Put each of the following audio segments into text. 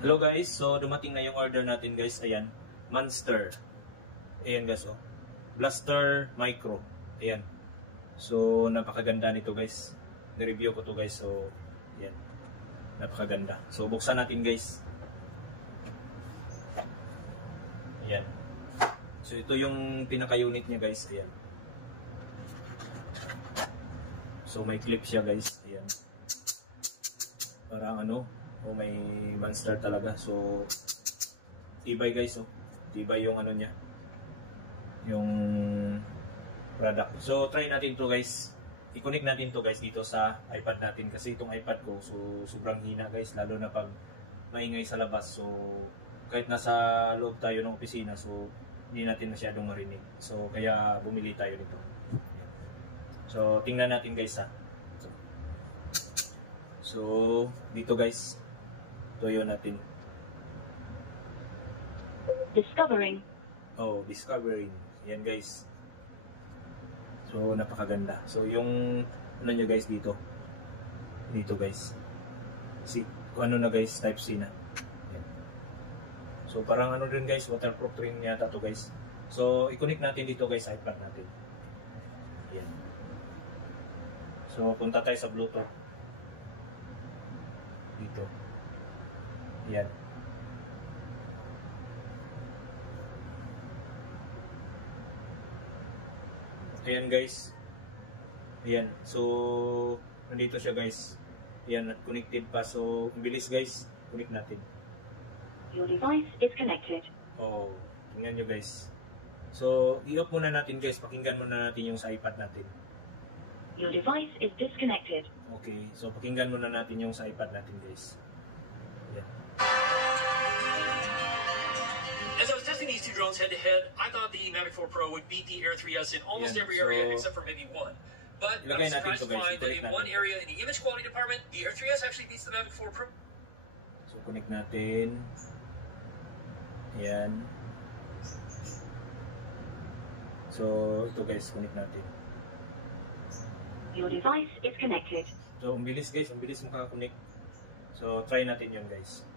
Hello guys, so dumating na yung order natin guys. Ayan, Monster. Ayan guys, oh. Blaster Micro. Ayan. So napakaganda nito guys. Ni-review ko to guys. So ayan. Napakaganda. So buksan natin guys. Ayan. So ito yung pinaka-unit niya guys. Ayan. So may clip siya guys. Ayan. Parang ano, may Monster talaga. So tibay guys, oh. Tibay yung ano niya. Yung product. So try natin to guys. I-connect natin to guys dito sa iPad natin kasi itong iPad ko so sobrang hina guys, lalo na pag maingay sa labas. So kahit nasa loob tayo ng opisina, so hindi natin masyadong marinig. So kaya bumili tayo nito. So tingnan natin guys ha. So dito guys, tuyo natin. Discovering. Oh, discovering. Yan guys. So napakaganda. So yung ano niya guys dito. Dito guys. Si kung ano na guys, type C na. Yan. So parang ano din guys, waterproof rin yata to guys. So i-connect natin dito guys sa iPad natin. Yan. So punta tayo sa Bluetooth. Dito. Yan. Ayan guys. Ayan. So nandito siya guys. Ayan, connected pa. So bilis guys. Connect natin. Your device is connected. Oh, tingnan nyo guys. So i-off muna natin guys. Pakinggan muna natin yung sa iPad natin. Your device is disconnected. Okay. So pakinggan muna natin yung sa iPad natin guys. Ayan. As I was testing these two drones head-to-head, I thought the Mavic 4 Pro would beat the Air 3S in almost every area except for maybe one. But I was surprised to find that in one area in the image quality department, the Air 3S actually beats the Mavic 4 Pro. So connect natin. Ayan. So ito guys, connect natin. Your device is connected. So ang bilis guys, ang bilis makakonect. So try natin yun guys.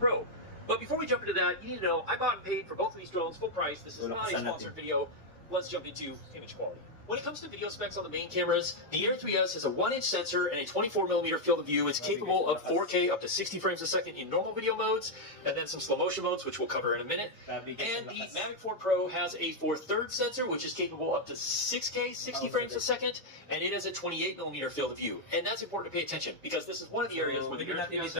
Pro. But before we jump into that, you need to know I bought and paid for both of these drones full price. This is not a sponsored video. Let's jump into image quality. When it comes to video specs on the main cameras, the Air 3S has a 1-inch sensor and a 24mm field of view. It's capable of 4K up to 60 frames a second in normal video modes, and then some slow motion modes, which we'll cover in a minute. And the Mavic 4 Pro has a 4/3 sensor, which is capable up to 6K, 60 frames a second, and it has a 28mm field of view. And that's important to pay attention because this is one of the areas where the Air 3S